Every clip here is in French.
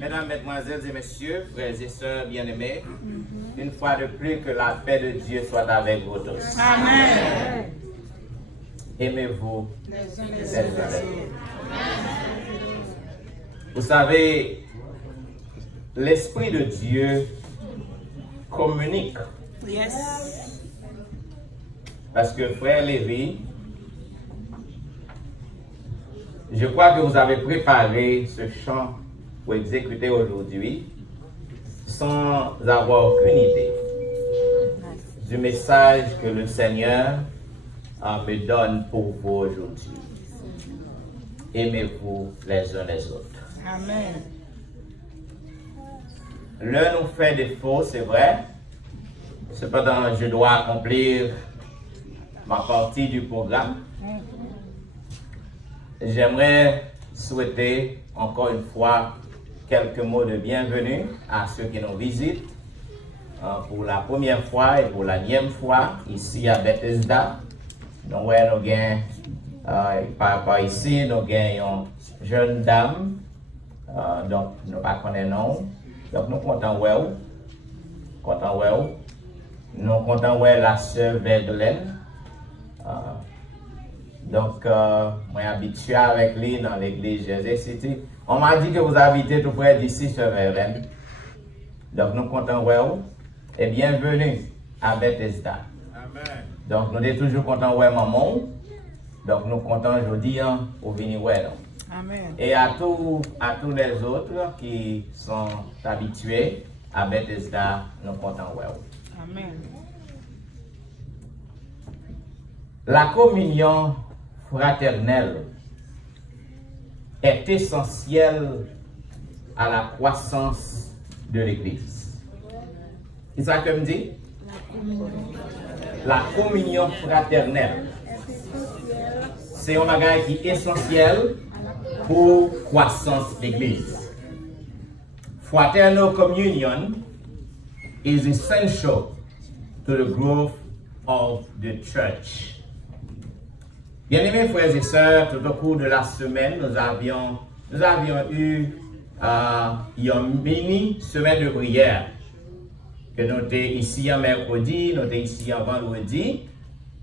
Mesdames, Mesdemoiselles et Messieurs, frères et sœurs bien-aimés, une fois de plus que la paix de Dieu soit avec vous tous. Amen. Aimez-vous les uns les autres. Vous savez, l'Esprit de Dieu communique. Yes. Parce que frère Lévi, je crois que vous avez préparé ce chant pour exécuter aujourd'hui sans avoir aucune idée du message que le Seigneur me donne pour vous aujourd'hui. Aimez-vous les uns les autres. Amen. L'un nous fait défaut, c'est vrai. Cependant, je dois accomplir ma partie du programme. J'aimerais souhaiter encore une fois quelques mots de bienvenue à ceux qui nous visitent pour la première fois et pour la 9e fois ici à Bethesda. Donc, ouais, nous avons, par ici, nous avons une jeune dame, donc nous ne connaissons pas. Donc, nous comptons nous comptons la sœur Verglaine. Donc, moi, je suis habitué avec lui dans l'église Jésus City. On m'a dit que vous habitez tout près d'ici, sœur Verglaine. Donc, nous comptons et bienvenue à Bethesda. Amen. Donc, nous sommes toujours contents de maman. Donc, nous comptons aujourd'hui pour venir voir. Amen. Et à tous les autres qui sont habitués à Bethesda, nous comptons de vous. Amen. La communion fraternelle est essentielle à la croissance de l'Église. C'est ça que me dit? La communion fraternelle. C'est un bagage qui est essentiel pour la croissance de l'Église. Fraternal communion is essential to the growth of the church. Bien-aimés frères et sœurs, tout au cours de la semaine, nous avions eu une mini semaine de prière. Que nous étions ici en mercredi, nous étions ici en vendredi.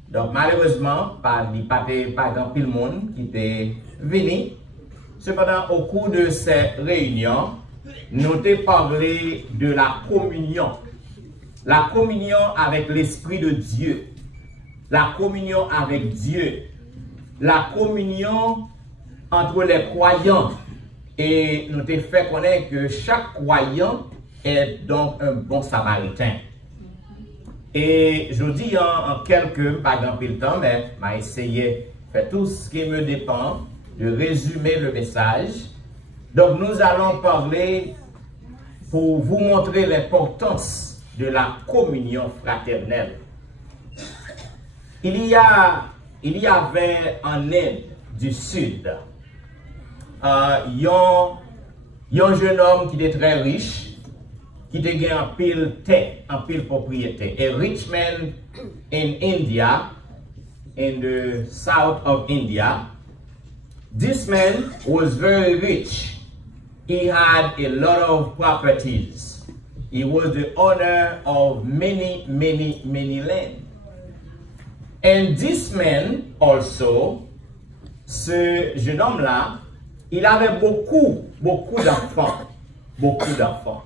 Donc malheureusement, pas grand pile monde qui était venu. Cependant, au cours de cette réunion, nous avons parlé de la communion. La communion avec l'Esprit de Dieu. La communion avec Dieu. La communion entre les croyants. Et nous avons fait connaître que chaque croyant est donc un bon samaritain. Et je dis en quelques, pas grand peu de temps, mais je vais essayer de faire tout ce qui me dépend, de résumer le message. Donc nous allons parler pour vous montrer l'importance de la communion fraternelle. Il y avait en Inde du Sud un jeune homme qui était très riche, qui était gagné en pile terre, en pile propriété. A rich man in India, in the south of India. This man was very rich. He had a lot of properties. He was the owner of many land. And this man also, ce jeune homme-là, il avait beaucoup d'enfants. Beaucoup d'enfants.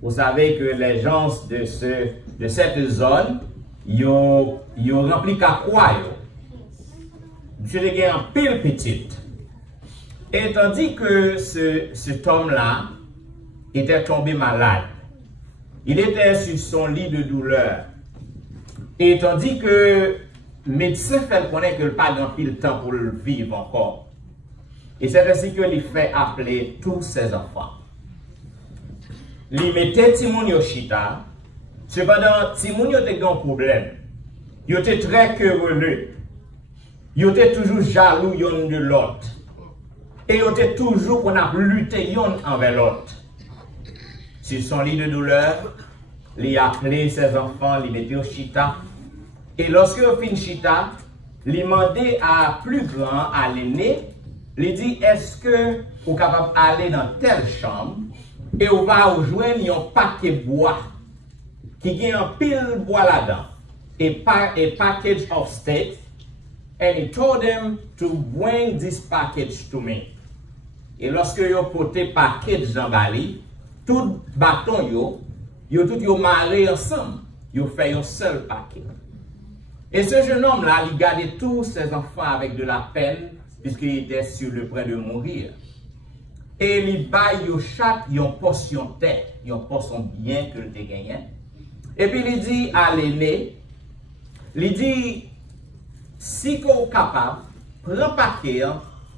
Vous savez que les gens de cette zone, ils ont rempli qu'à quoi? Je les gagne en pile petite. Et tandis que cet homme-là était tombé malade, il était sur son lit de douleur. Et tandis que le médecin fait connaître que le pas d'un pile temps pour le vivre encore. Et c'est ainsi que il fait appeler tous ses enfants. Il mettait Timoun Yoshita. Cependant, Timoun était un problème. Il était très querelleux. Il était toujours jaloux l'un de l'autre. Et il était toujours qu'on a lutté l'un envers l'autre. Sur son lit de douleur, il a appelé ses enfants, il mettait au chita. Et lorsque il fin chita, il demandait à plus grand, à l'aîné, Il dit, est-ce que vous êtes capable d'aller dans telle chambre et vous va rejoindre un paquet de bois qui a un pile de bois là-dedans, a package of state, and he told them to bring this package to me. Et lorsque vous portez package dans Bali, tout bâton yo tout yo marré ensemble, yo fait un seul paquet. Et ce jeune homme-là, il gardait tous ses enfants avec de la peine, puisqu'il était sur le point de mourir. Et il baille chaque une portion tête, une portion bien que le gagné. Et puis il dit à l'aîné, il dit, si vous êtes capable, prends paquet,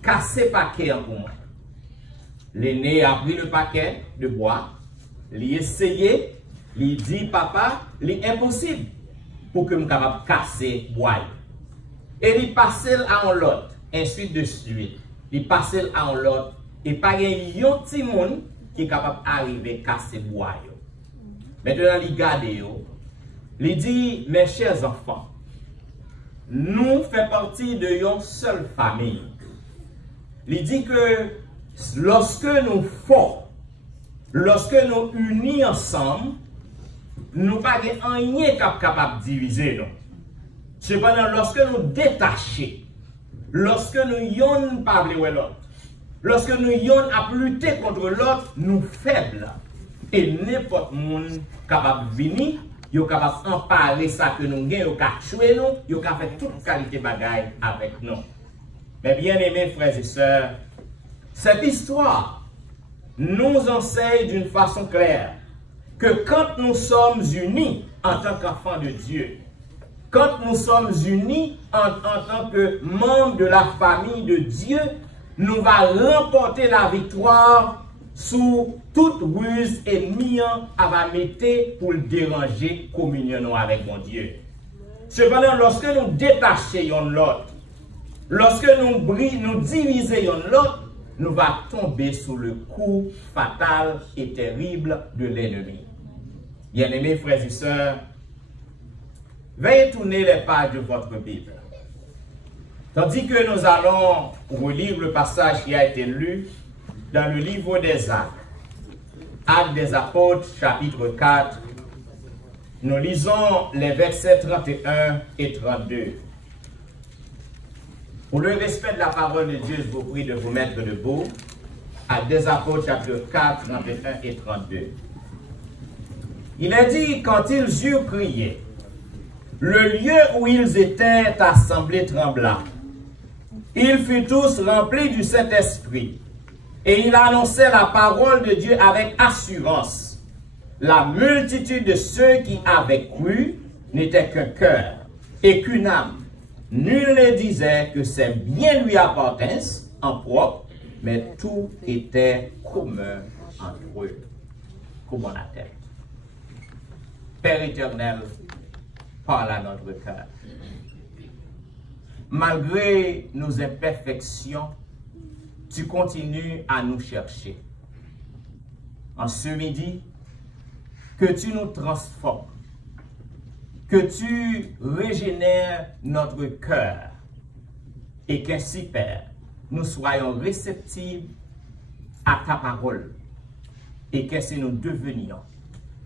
cassez paquet pour moi. L'aîné a pris le paquet de bois, il a essayé, il dit, papa, c'est impossible pour que je sois capable de casser le bois. Et il passe à un lot, ainsi de suite. Il passe à un lot, et pas un petit monde qui est capable d'arriver à casser le bois. Maintenant, il regarde, il dit, mes chers enfants, nous faisons partie de une seule famille. Il dit que lorsque nous faisons, lorsque nous unis ensemble, nous n'avons pas rien capable de diviser. Cependant, lorsque nous détachons, lorsque nous yon pas l'autre, lorsque nous yon à lutter contre l'autre, nous faibles. Et n'importe monde capable de venir, il est capable d'emparer ça que nous gagnons, il est tuer nous, il est capable de faire toute qualité de bagaille avec nous. Mais bien aimés frères et sœurs, cette histoire nous enseigne d'une façon claire que quand nous sommes unis en tant qu'enfants de Dieu, quand nous sommes unis en tant que membres de la famille de Dieu, nous allons remporter la victoire sous toute ruse ennemie à va mettre pour le déranger communion avec mon Dieu. Cependant, lorsque nous détachons l'autre, lorsque nous divisons l'autre, nous allons tomber sous le coup fatal et terrible de l'ennemi. Bien-aimés frères et sœurs, veuillez tourner les pages de votre Bible. Tandis que nous allons relire le passage qui a été lu dans le livre des Actes, Actes des Apôtres, chapitre 4, nous lisons les versets 31 et 32. Pour le respect de la parole de Dieu, je vous prie de vous mettre debout. Actes des Apôtres, chapitre 4, 31 et 32. Il est dit, quand ils eurent prié, le lieu où ils étaient assemblés trembla. Ils furent tous remplis du Saint-Esprit. Et ils annonçaient la parole de Dieu avec assurance. La multitude de ceux qui avaient cru n'était qu'un cœur et qu'une âme. Nul ne disait que ses biens lui appartinssent en propre, mais tout était commun entre eux. Comme on a tête. Père éternel, parle à notre cœur. Malgré nos imperfections, tu continues à nous chercher. En ce midi, que tu nous transformes, que tu régénères notre cœur et qu'ainsi, Père, nous soyons réceptifs à ta parole et qu'ainsi nous devenions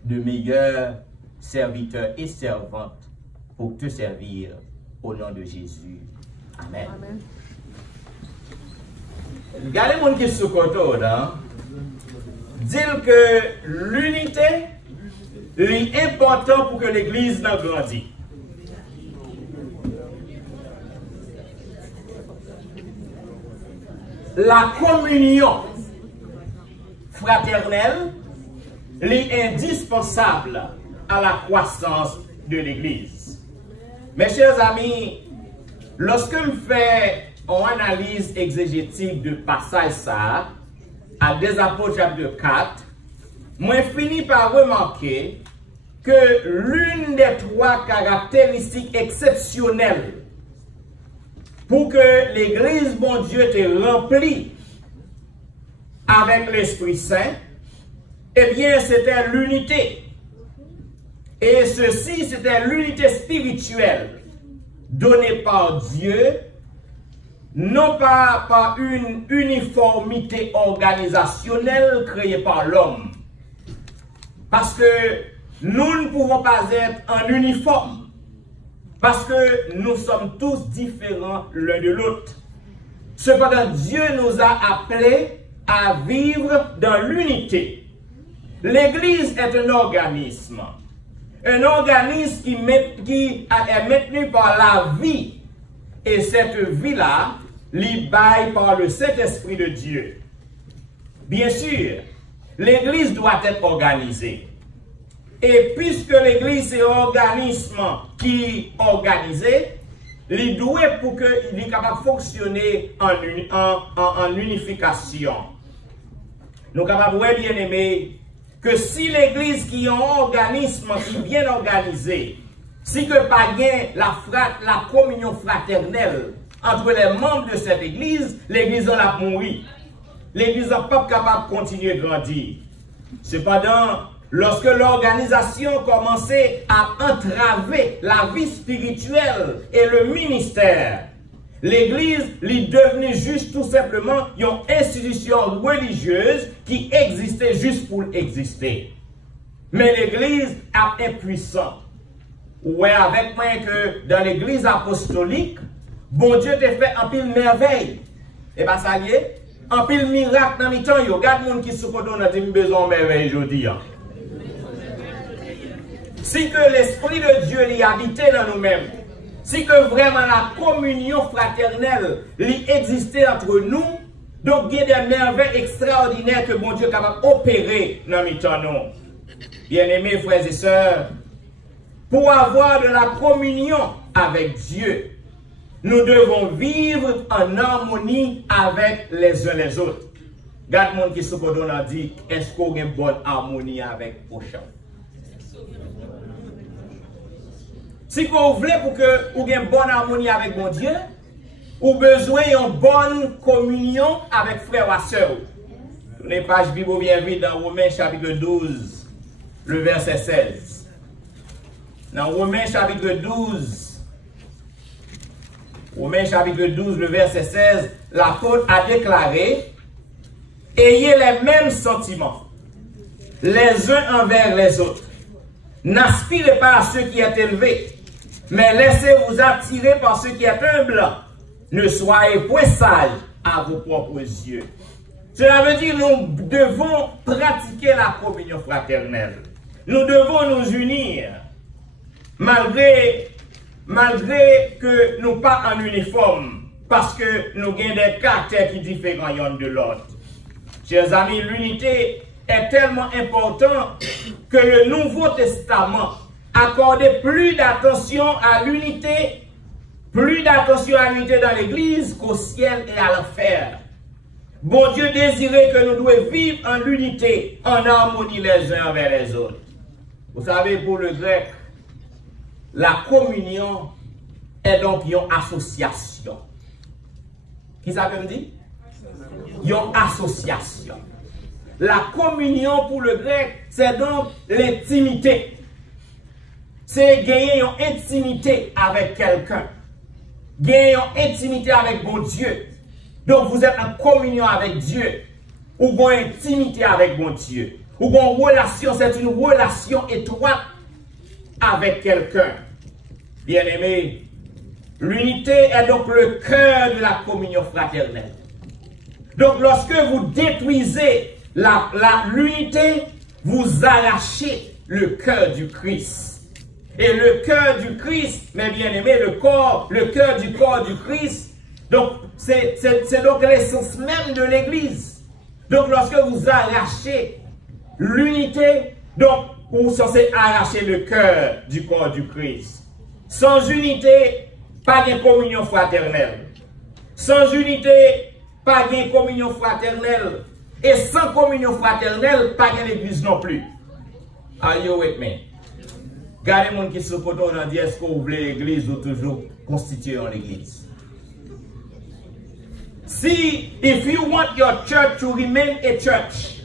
de meilleurs serviteurs et servantes pour te servir au nom de Jésus. Amen. Amen. Regardez mon qui est sous côté, dire que l'unité est importante pour que l'Église n'en grandisse. La communion fraternelle est indispensable à la croissance de l'Église. Mes chers amis, lorsque je fais une analyse exégétique de passage ça, à des Apôtres chapitre 4, moi finis par remarquer que l'une des trois caractéristiques exceptionnelles pour que l'Église, bon Dieu, te remplie avec l'Esprit Saint, eh bien, c'était l'unité. Et ceci, c'était l'unité spirituelle donnée par Dieu, non pas par une uniformité organisationnelle créée par l'homme. Parce que nous ne pouvons pas être en uniforme. Parce que nous sommes tous différents l'un de l'autre. Cependant, Dieu nous a appelés à vivre dans l'unité. L'Église est un organisme qui est maintenu par la vie. Et cette vie-là, l'ibbaille par le Saint-Esprit de Dieu. Bien sûr, l'Église doit être organisée. Et puisque l'Église est un organisme qui est organisé, il doit pour qu'il soit capable de fonctionner en unification. Nous sommes capables de bien aimer que si l'Église qui est un organisme qui est bien organisé, si que pas gain la communion fraternelle entre les membres de cette Église, l'Église en a mouru. L'Église n'est pas capable de continuer de grandir. Cependant, lorsque l'organisation commençait à entraver la vie spirituelle et le ministère, l'Église est devenue juste tout simplement une institution religieuse qui existait juste pour exister. Mais l'Église est impuissante. Ouais, avec moi que dans l'Église apostolique, bon Dieu t'a fait un pile merveille. Et bien ça y est, un pile miracle dans le temps. Regarde les gens qui sont contents de besoin de merveille aujourd'hui. Si que l'Esprit de Dieu l'y habitait dans nous-mêmes, si que vraiment la communion fraternelle l'y existait entre nous, donc il y a des merveilles extraordinaires que bon Dieu est capable d'opérer dans le temps. Bien-aimés frères et sœurs, pour avoir de la communion avec Dieu, nous devons vivre en harmonie avec les uns les autres. Regarde le monde qui se dit, est-ce qu'on a une bonne harmonie avec le prochain? Si vous voulez pour que vous ayez une bonne harmonie avec mon Dieu, vous avez besoin d'une bonne communion avec frères et sœurs. Les pages Bible bien vite dans Romains chapitre 12, le verset 16. Dans Romains chapitre 12, le verset 16, l'apôtre a déclaré: ayez les mêmes sentiments, les uns envers les autres. N'aspirez pas à ce qui est élevé, mais laissez-vous attirer par ce qui est humble. Ne soyez point sages à vos propres yeux. Cela veut dire que nous devons pratiquer la communion fraternelle. Nous devons nous unir. Malgré que nous pas en uniforme, parce que nous avons des caractères qui diffèrent l'un de l'autre. Chers amis, l'unité est tellement importante que le Nouveau Testament accordait plus d'attention à l'unité dans l'Église qu'au ciel et à l'enfer. Bon Dieu désirait que nous devions vivre en unité, en harmonie les uns envers les autres. Vous savez, pour le grec, la communion est donc une association. Qui ça veut dire? Une association. La communion pour le grec, c'est donc l'intimité. C'est gagner une intimité avec quelqu'un. Gagner une intimité avec bon Dieu. Donc vous êtes en communion avec Dieu. Ou une intimité avec bon Dieu. Ou une relation, c'est une relation étroite avec quelqu'un. Bien-aimé, l'unité est donc le cœur de la communion fraternelle. Donc lorsque vous détruisez l'unité, vous arrachez le cœur du Christ. Et le cœur du Christ, mes bien-aimés, le cœur du corps du Christ, donc c'est donc l'essence même de l'Église. Donc lorsque vous arrachez l'unité, donc vous êtes censé arracher le cœur du corps du Christ. Sans unité, pas de communion fraternelle. Sans unité, pas de communion fraternelle. Et sans communion fraternelle, pas de l'église non plus. Are you with me? Gardez les gens qui se côté, on a dit, est-ce que vous voulez l'église ou toujours constituer en église? See, if you want your church to remain a church,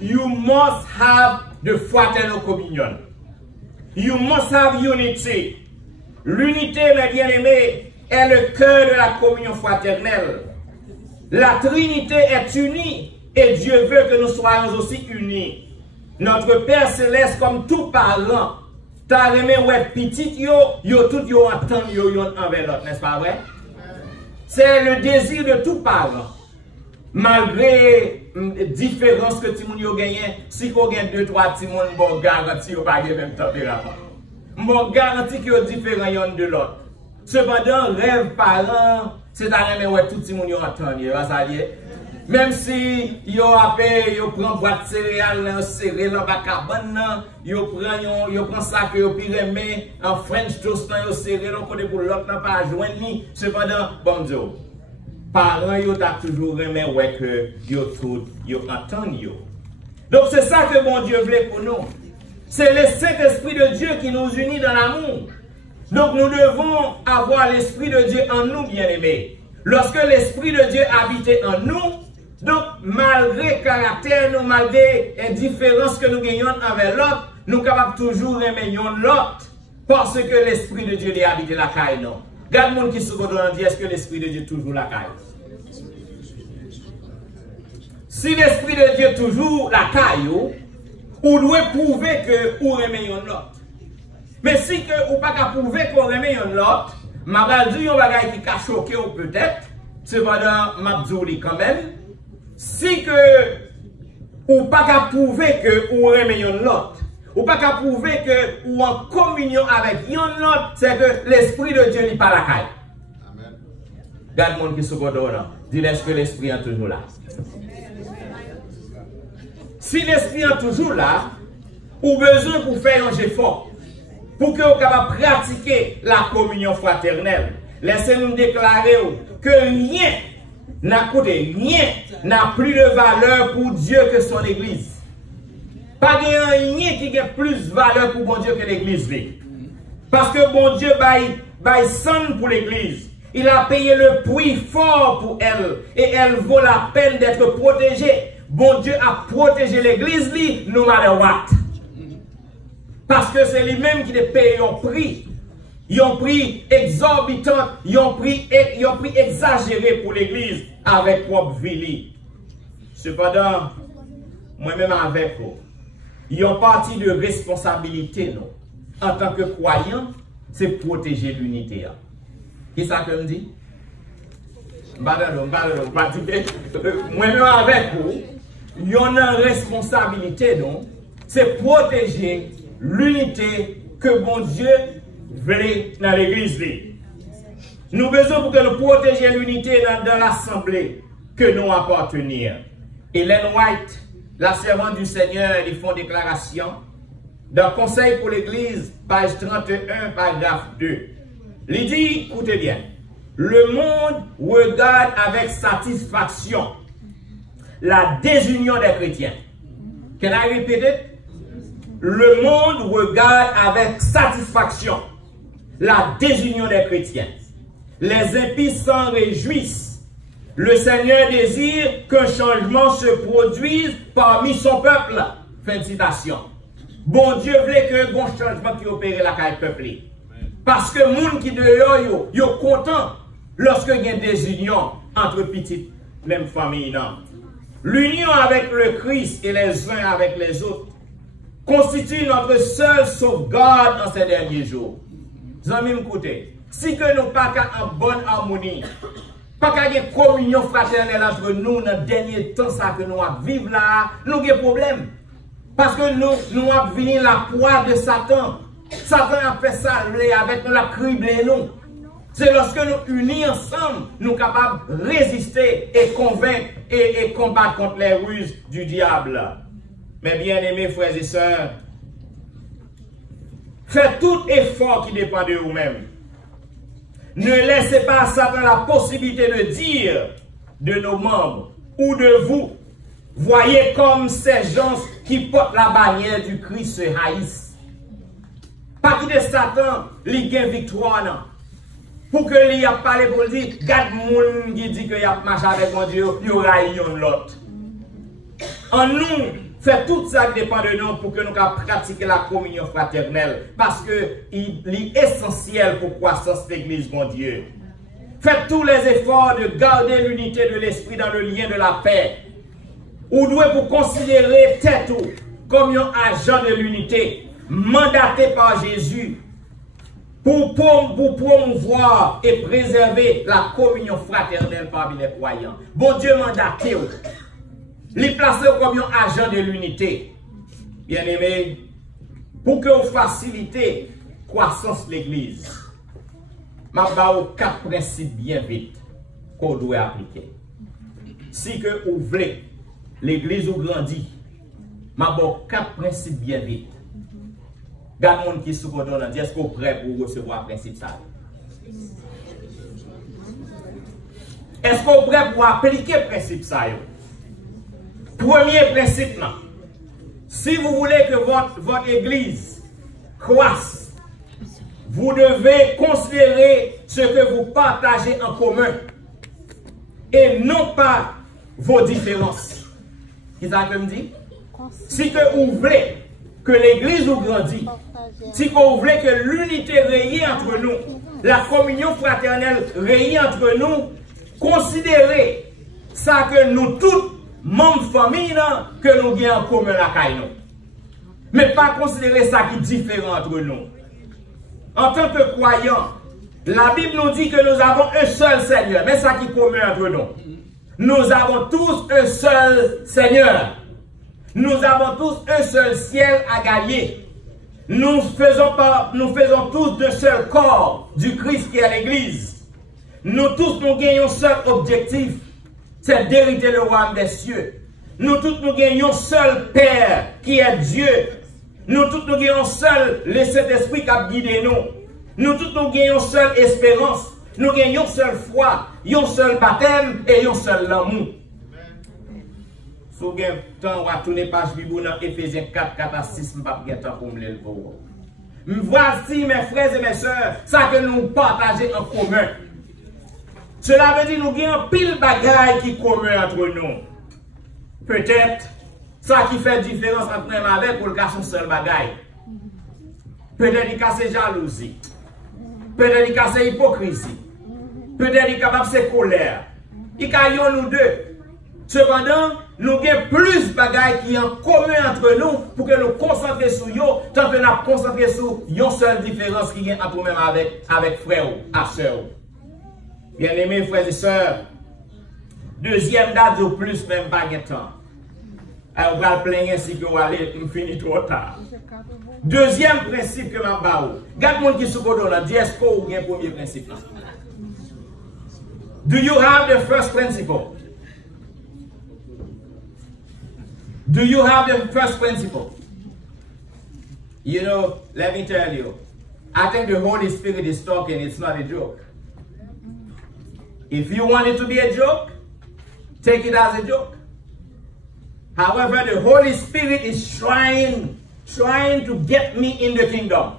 you must have the fraternal communion. You must have unity. L'unité, mes bien-aimés, est le cœur de la communion fraternelle. La Trinité est unie et Dieu veut que nous soyons aussi unis. Notre Père Céleste, comme tout parent, t'as aimé ouais petit yo tout yo entend yo envers l'autre, n'est-ce pas vrai? C'est le désir de tout parent. Malgré différence que ti moun yo gagné, si qu'on gagne 2-3 ti moun bon garanti yo pas même tempérament. Bon garanti que yo différent yon de l'autre. Cependant, rêve parent, c'est d'aller ouais tout ti moun yo entend, ça dire. Même si yo appelle, yo prend boîte céréales serré dans ba cabane, yo prend ça que yo piremé en French toast yo serré dans côté pour l'autre pas joindre ni. Cependant, bon Dieu. Parents yo t'a toujours aimé ouais que yo tout yo entend yo. Donc c'est ça que bon Dieu voulait pour nous. C'est le Saint-Esprit de Dieu qui nous unit dans l'amour. Donc nous devons avoir l'Esprit de Dieu en nous, bien-aimés. Lorsque l'Esprit de Dieu habitait en nous, donc malgré caractère, nous, malgré les différences que nous gagnons envers l'autre, nous sommes capables toujours aimer l'autre parce que l'Esprit de Dieu est habité la caille. Non. Regarde le monde qui se retrouve dit, est-ce que l'Esprit de Dieu est toujours la caille? Si l'Esprit de Dieu est toujours la caille, on doit prouver que vous aimez l'autre. Mais si que ou pas prouver qu'on aime l'autre, m'a dit un bagage qui a choqué ou peut-être, cependant m'a dit quand même, si que ou pas prouver que ou aime l'autre, ou pas prouver que ou en communion avec l'autre, c'est que l'Esprit de Dieu n'est pas la caille. Amen. Regarde le monde qui se retrouve là, dis est-ce que l'Esprit est toujours là? Si l'Esprit est toujours là, ou besoin pour faire un effort. Pour que vous puissiez pratiquer la communion fraternelle, laissez-nous déclarer que rien n'a plus de valeur pour Dieu que son Église. Pas rien qui a plus de valeur pour bon Dieu que l'Église. Parce que bon Dieu baille sang pour l'Église. Il a payé le prix fort pour elle. Et elle vaut la peine d'être protégée. Bon Dieu a protégé l'Église, no matter what. Parce que c'est lui-même qui a payé un prix. Ils ont pris exorbitant, ils ont pris exagéré pour l'Église avec propre vie. Cependant, moi-même avec vous, ils ont partie de responsabilité, non. En tant que croyant, c'est protéger l'unité. Qu'est-ce que ça me dit? Moi-même avec vous, ils ont une responsabilité, non. C'est protéger l'unité que bon Dieu voulait dans l'église. Nous avons besoin pour que nous protégions l'unité dans l'assemblée que nous appartenons. Ellen White, la servante du Seigneur, ils font déclaration dans Conseil pour l'église, page 31, paragraphe 2. Il dit, écoutez bien, le monde regarde avec satisfaction la désunion des chrétiens. Can I repeat it? Le monde regarde avec satisfaction la désunion des chrétiens. Les impies s'en réjouissent. Le Seigneur désire qu'un changement se produise parmi son peuple. Fin de citation. Bon Dieu voulait qu'un bon changement qui opère la caille peuplée. Parce que les gens qui dehors, ils sont contents lorsque il y a des unions entre petites, même familles. L'union avec le Christ et les uns avec les autres constitue notre seule sauvegarde dans ces derniers jours. Amis, écoutez, si que nous pas en bonne harmonie, pas qu'il y ait communion fraternelle entre nous dans le dernier temps ça que nous vivons là, nous avons des problèmes. Parce que nous avons fini la proie de Satan. Satan a fait ça avec nous, la criblé nous. C'est lorsque nous unis ensemble, nous sommes capables de résister et convaincre et combattre contre les ruses du diable. Mes bien-aimés frères et sœurs, faites tout effort qui dépend de vous-même. Ne laissez pas à Satan la possibilité de dire de nos membres ou de vous, voyez comme ces gens qui portent la bannière du Christ se haïssent. Pas qui de Satan, il gagne victoire, non. Pour que lui a parlé pour dire, garde moun qui dit qu'il a marché avec mon Dieu, il y aura l'autre. En nous, Faites tout ça qui dépend de nous pour que nous puissions pratiquer la communion fraternelle. Parce que il est essentiel pour la croissance de l'Église, mon Dieu. Faites tous les efforts de garder l'unité de l'esprit dans le lien de la paix. Ou devez pour considérer tête comme un agent de l'unité, mandaté par Jésus, pour promouvoir et préserver la communion fraternelle parmi les croyants. Bon Dieu mandaté, les placer comme un agent de l'unité. Bien aimé, pour que vous facilitez la croissance de l'Église, je vais vous 4 principes bien vite qu'on doit appliquer. Si que vous voulez, l'Église vous grandit, je vais vous 4 principes bien vite. Garde monde qui sous contrôle, est-ce que vous êtes prêt pour recevoir le principe ça? Est-ce que vous êtes prêt pour appliquer le principe ça? Premier principe, non. Si vous voulez que votre église croisse, vous devez considérer ce que vous partagez en commun et non pas vos différences. Qu'est-ce que me dit? Si que vous voulez que l'église vous grandisse, si que vous voulez que l'unité règne entre nous, la communion fraternelle règne entre nous, considérez ça que nous tous, membres famille, que nous avons en commun la caille. Mais pas considérer ça qui est différent entre nous. En tant que croyants, la Bible nous dit que nous avons un seul Seigneur. Mais ça qui est commun entre nous. Nous avons tous un seul Seigneur. Nous avons tous un seul ciel à gagner. Nous faisons tous d'un seul corps du Christ qui est l'Église. Nous tous nous gagnons un seul objectif, c'est d'hériter le royaume des cieux. Nous tous nous gagnons un seul Père qui est Dieu. Nous tous nous gagnons seul le Saint-Esprit qui a guidé nous. Nous tous nous gagnons seule espérance. Nous gagnons seule foi, un seul baptême et un seul amour. Si vous avez temps, on va tourner page Bible dans Éphésiens 4, 4 à 6, je ne vais pas temps pour me le voir. Voici mes frères et mes sœurs, ça que nous partageons en commun. Cela veut dire que nous avons pile de bagailles qui sont communs entre nous. Peut-être, ça qui fait différence entre nous avec pour le cas son seul bagaille. Peut-être qu'il y a jalousie. Peut-être qu'il y a hypocrisie. Peut-être qu'il y a colère. Il y a nous deux. Cependant, nous avons plus de bagailles qui sont en commun entre nous pour que nous concentrions sur eux, tant que nous nous concentrons sur une seule différence qui est entre nous avec frères et sœurs. Bien aimés frères et sœurs, deuxième date de plus, même pas de temps. On va le plaindre ainsi que vous allez, on finit trop tard. Deuxième principe que je vais vous dire. Regarde mon qui se côté là, dis est-ce que vous avez un premier principe là? Do you have the first principle? Do you have the first principle? You know, let me tell you, I think the Holy Spirit is talking, it's not a joke. If you want it to be a joke, take it as a joke. However, the Holy Spirit is trying to get me in the kingdom.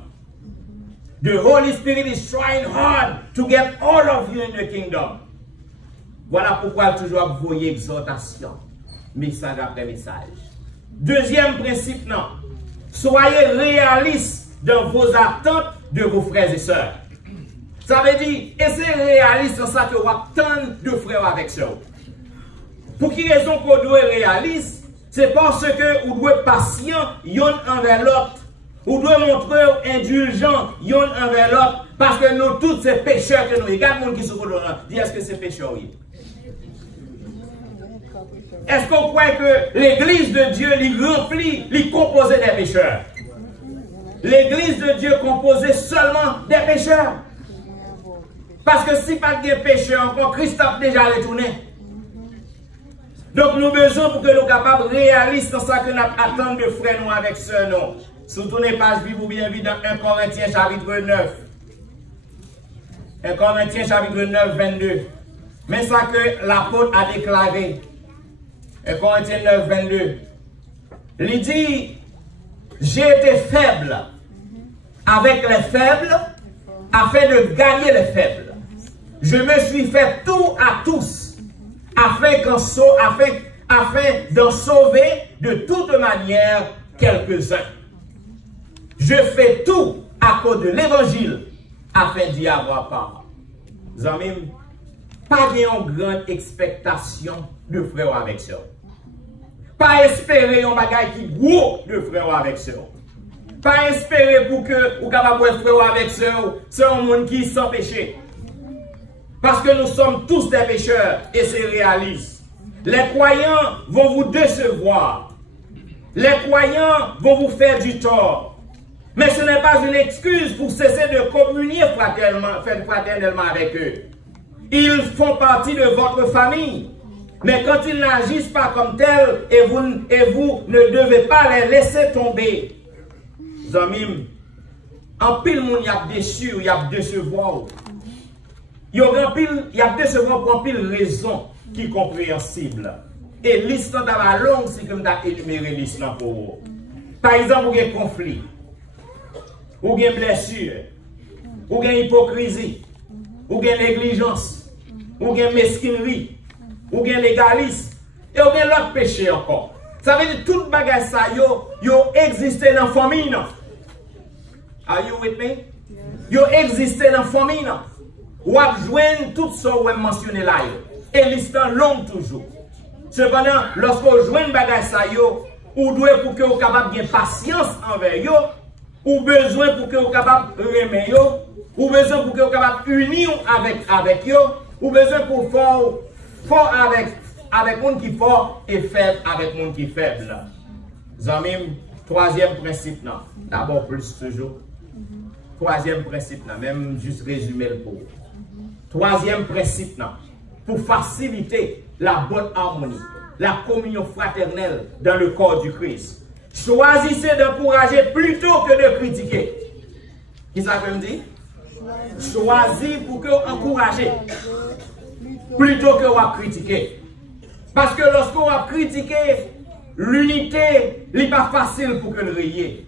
The Holy Spirit is trying hard to get all of you in the kingdom. Voilà pourquoi toujours vous voyez exhortation, message après message. Deuxième principe, non. Soyez réalistes dans vos attentes de vos frères et sœurs. Ça veut dire, essayez réaliste dans ça que vous attendez de frères avec sœurs. Pour quelle raison qu'on doit être réaliste? C'est parce que vous doit être patient, y'en envers l'autre. Vous doit montrer indulgent, y'en envers l'autre. Parce que nous tous, c'est pécheurs que nous. Regarde les gens qui sont là. Dis, est-ce que c'est pécheur? Est-ce qu'on croit que l'église de Dieu lui remplit, lui composée des pécheurs? L'église de Dieu composée seulement des pécheurs. Parce que si pas de pécheurs encore, Christ a déjà retourné. Donc nous avons besoin pour que nous soyons capables de réaliser ça que nous attendons de frères nous avec sœurs nous. Surtout les pages Bible bien vite dans 1 Corinthiens chapitre 9. 1 Corinthiens chapitre 9, 22. Mais ça que l'apôtre a déclaré. 1 Corinthiens 9, 22. Il dit, j'ai été faible avec les faibles afin de gagner les faibles. Je me suis fait tout à tous afin afin d'en sauver de toute manière quelques-uns. Je fais tout à cause de l'évangile afin d'y avoir part. Zamim, pas une grande expectation de frère avec sœur. Pas espérer un bagage qui gros de frère avec sœur. Pas espérer pour que vous capable de frère avec sœur, c'est un monde qui sans péché. Parce que nous sommes tous des pécheurs et c'est réaliste. Les croyants vont vous décevoir. Les croyants vont vous faire du tort. Mais ce n'est pas une excuse pour cesser de communier fraternellement avec eux. Ils font partie de votre famille. Mais quand ils n'agissent pas comme tels, et vous ne devez pas les laisser tomber. Zamim, en pile monde y a déçu, y a décevoir. Y a décevoir pour en pile raison qui est compréhensible. Et l'histoire dans la longue, c'est comme d'être énuméré l'histoire pour vous. Par exemple, vous avez un conflit, vous avez une blessure, vous avez une hypocrisie, vous avez une négligence, vous avez une mesquinerie, vous avez un légalisme, et vous avez l'autre péché encore. Ça veut dire que tout bagage ça, yo existe dans la famille. Are you with me? Yo existe dans la famille. Ou à joindre tout ce que vous mentionné là. Et l'histoire longue toujours. Cependant, lorsque vous joignez bagage ça, ou doit pour que vous capable de patience envers yo, ou besoin pour que vous capable de remettre yo, ou besoin pour que vous capable unir avec yo, ou besoin pour fort avec monde qui fort et faible avec monde qui faible. Zamim, troisième principe là. D'abord plus toujours. Troisième principe là, même juste résumer le pour. Troisième principe là, pour faciliter la bonne harmonie, la communion fraternelle dans le corps du Christ. Choisissez d'encourager plutôt que de critiquer. Qui ça veut me dire? Choisissez pour que vous encouragez plutôt que vous critiquer. Parce que lorsque vous critiquez, l'unité n'est pas facile pour que le rayer.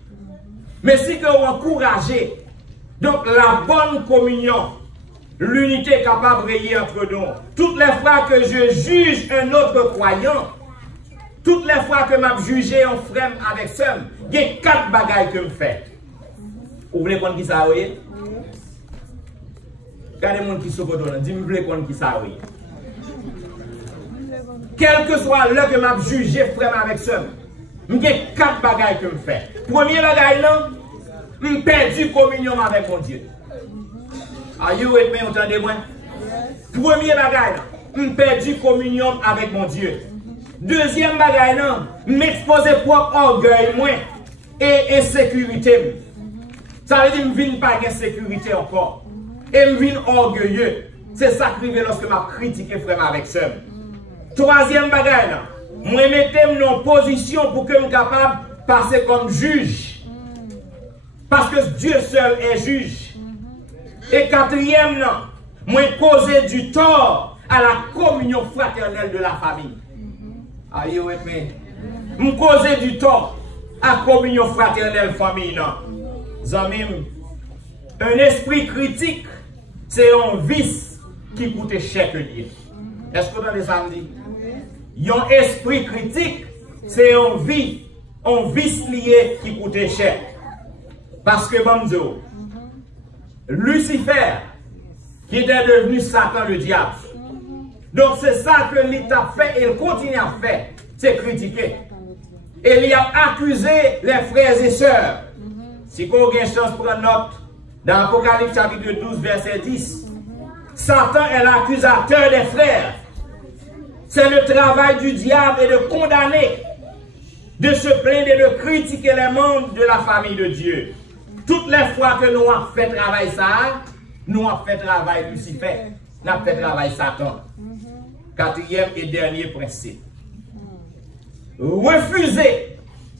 Mais si que vous encouragez, donc la bonne communion, l'unité est capable de rayer entre nous. Toutes les fois que je juge un autre croyant, toutes les fois que je juge un frère avec ça, il y a 4 bagailles que je fais. Vous voulez qu'on qui ça oui? Regardez les gens qui sont autour, dis-moi vous voulez qu'on qui ça oui? Quel que soit l'heure que je juge frère avec ça, il y a 4 bagailles que je fais. Premier bagaille là, je perds communion avec mon Dieu. Are you with me, entendez-moi? Premier bagaille, je perds communion avec mon Dieu. Deuxième bagaille, je m'expose propre orgueil moi et insécurité. Ça veut dire que je ne viens pas de sécurité encore. Et je viens orgueilleux. C'est ça qui arrive lorsque je critique frère avec ça. Troisième bagaille, moi mettez en position pour que je sois capable de passer comme juge. Parce que Dieu seul est juge. Et quatrième, moi causer du tort à la communion fraternelle de la famille. Are you with me? Moi causer du tort à la communion fraternelle famille. Zamim, un esprit critique, c'est un vice qui coûte cher que lié. Est-ce que vous entendez ça me dit? Un esprit critique, c'est un vice lié qui coûte cher. Parce que bon, Lucifer, qui était devenu Satan le diable. Donc c'est ça que l'État fait et il continue à faire, c'est critiquer. Et il a accusé les frères et sœurs. Si vous avez une chance de prendre note, dans Apocalypse chapitre 12, verset 10, Satan est l'accusateur des frères. C'est le travail du diable et de condamner, de se plaindre et de critiquer les membres de la famille de Dieu. Toutes les fois que nous avons fait travail ça, nous avons fait travail Lucifer, nous avons fait travail Satan. Quatrième et dernier principe. Refusez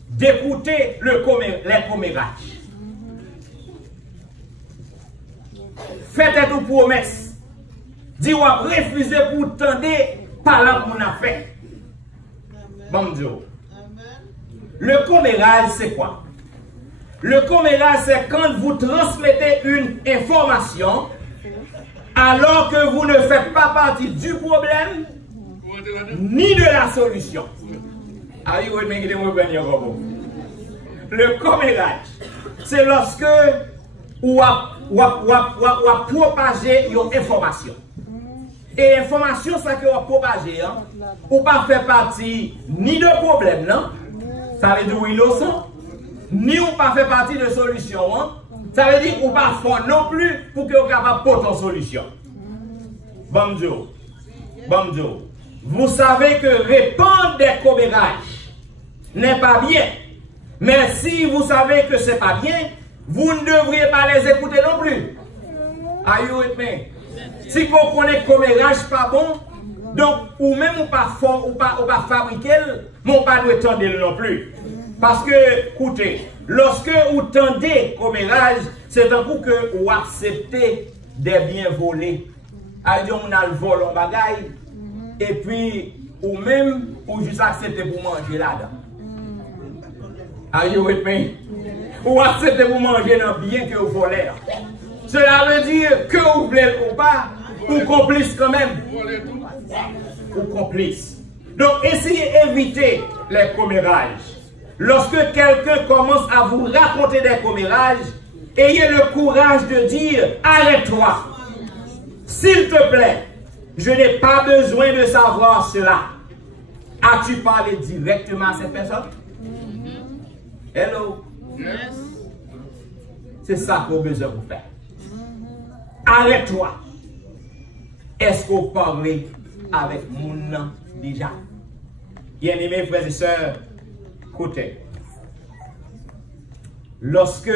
d'écouter les commérages. Faites une promesse. Dis-vous, refusez pour tendre par là qu'on a fait. Bon Dieu. Le commérage, c'est quoi? Le commérage, c'est quand vous transmettez une information alors que vous ne faites pas partie du problème ni de la solution. Le commérage, c'est lorsque ou a propagé une information. Et information, ça que vous propagé, hein, ou pas faire partie ni de problème, non? Ça veut dire oui, leçon, ni ou pas faire partie de solution, hein? Ça veut dire ou pas fort non plus pour que vous capable de porter une solution. Bonjour. Bonjour. Vous savez que répandre des commérages n'est pas bien. Mais si vous savez que c'est pas bien, vous ne devriez pas les écouter non plus. Are you with me? Si vous connaissez que le commérage pas bon, donc ou même ou pas fort ou pas fabriquer, mais on pas doit tendre non plus. Parce que, écoutez, lorsque vous tendez commérage, c'est un coup que vous acceptez des biens volés. Alors on a le vol en bagaille, et puis ou même ou juste accepter pour manger là-dedans. Are you with me? Ou accepter pour manger dans le bien que vous volez. Cela veut dire que vous voulez ou pas, ou complice quand même. Ou complice. Donc essayez d'éviter les commérages. Lorsque quelqu'un commence à vous raconter des commérages, ayez le courage de dire arrête-toi. S'il te plaît, je n'ai pas besoin de savoir cela. As-tu parlé directement à cette personne? Hello? Yes. C'est ça qu'on a besoin de faire. Arrête-toi. Est-ce qu'on parle avec mon nom déjà? Bien-aimés frères et sœurs, écoutez. Lorsque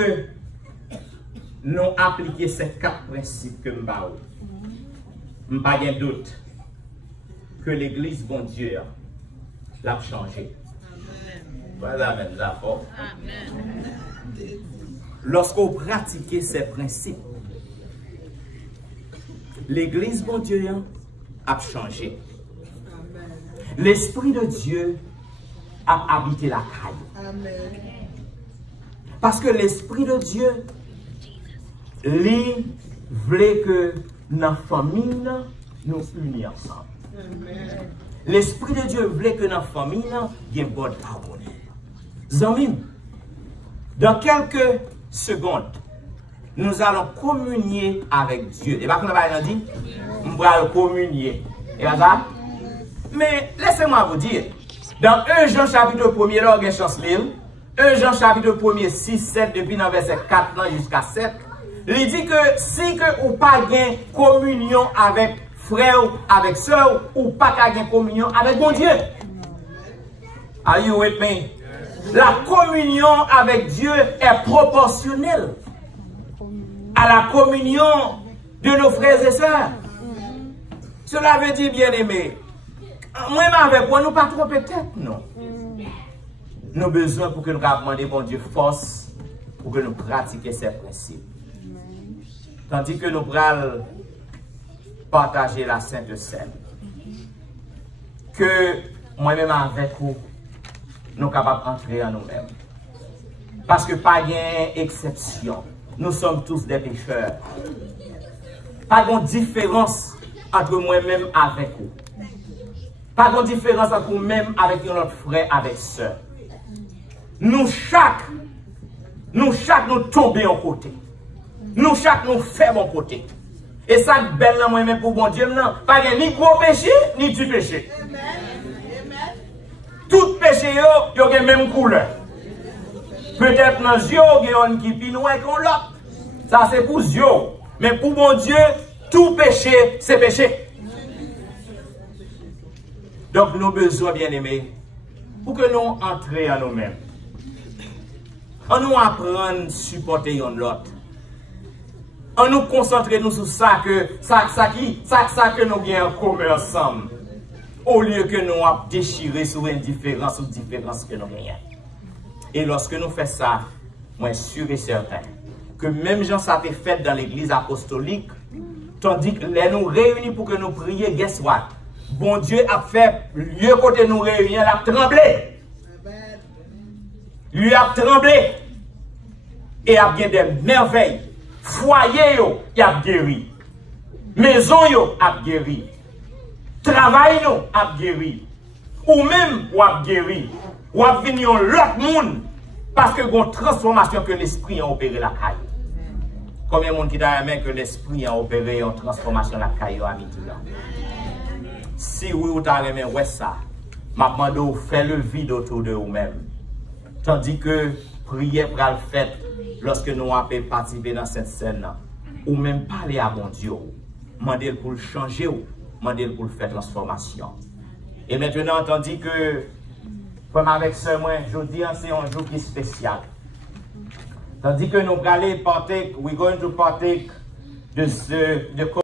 nous appliquons ces 4 principes que nous avons, je n'ai pas de doute que l'Église, bon Dieu, l'a changé. Voilà même la force. Lorsqu'on pratique ces principes, l'Église, bon Dieu, a changé. L'Esprit de Dieu a habité la caille. Parce que l'Esprit de Dieu, lui, voulait que dans la famille, nous unis ensemble. L'Esprit de Dieu voulait que dans la famille, il y ait une bonne harmonie. Zamim, dans quelques secondes, nous allons communier avec Dieu. Et pas qu'on va dire, nous allons communier. Et là, mais laissez-moi vous dire, dans 1 Jean chapitre 1er, là, on a chance 1 Jean chapitre 1er, 6, 7, depuis dans verset 4 jusqu'à 7, il dit que si que ou pas gain communion avec frère, avec soeur, ou pas gain communion avec mon Dieu. Are you with me? La communion avec Dieu est proportionnelle à la communion de nos frères et sœurs. Cela veut dire, bien aimé, moi avec moi, nous pas trop peut-être, non. Nous avons besoin pour que nous demandions bon Dieu force pour que nous pratiquions ces principes. Tandis que nous allons partager la Sainte Seine. Que moi-même avec vous, nous sommes capables d'entrer en nous-mêmes. Parce que pas d'exception. Nous sommes tous des pécheurs. Pas de différence entre moi-même avec vous. Pas de différence entre nous-mêmes avec notre frère, avec soeur. Nous chaque nous tombons en côté. Nous chaque nous faisons en côté. Et ça, belle moi-même pour bon Dieu, non. Pas ni gros péché, ni du péché. Tout péché, il y a la même couleur. Peut-être dans les yeux, il y a un qui est noir qu'on l'autre. Ça, c'est pour les yeux. Mais pour mon Dieu, tout péché, c'est péché. Donc, nous avons besoin, bien aimés, pour que nous entrions en nous-mêmes. On nous apprend à supporter l'autre. On nous concentre sur ça que nous avons en commun ensemble. Au lieu que nous avons déchiré sur indifférence ou différence que nous avons. Et lorsque nous faisons ça, moi je suis sûr et certain que même Jean ça a été fait dans l'église apostolique, tandis que nous réunis pour que nous prions, guess what? Bon Dieu a fait, lieu côté nous réunir, il a tremblé. Lui a tremblé. Et a bien des merveilles. Foyer yo, il a guéri. Maison yo, a guéri. Travail nous a guéri. Ou même ou a guéri. Ou a venir l'autre monde. Parce que une transformation que l'esprit a opéré la caille. Combien de monde qui t'a aimé que l'esprit a opéré une transformation la caille à midi là? Si oui ou t'as aimé ouais ça, m'a demandé de faire le vide autour de vous-même. Tandis que prière pour le fait lorsque nous avons participé dans cette scène là, ou même parler à mon Dieu, demander pour le changer, demander pour le faire transformation. Et maintenant, tandis que comme avec ce moi, je dis c'est un jour qui est spécial. Tandis que nous allons partager, we're going to partake de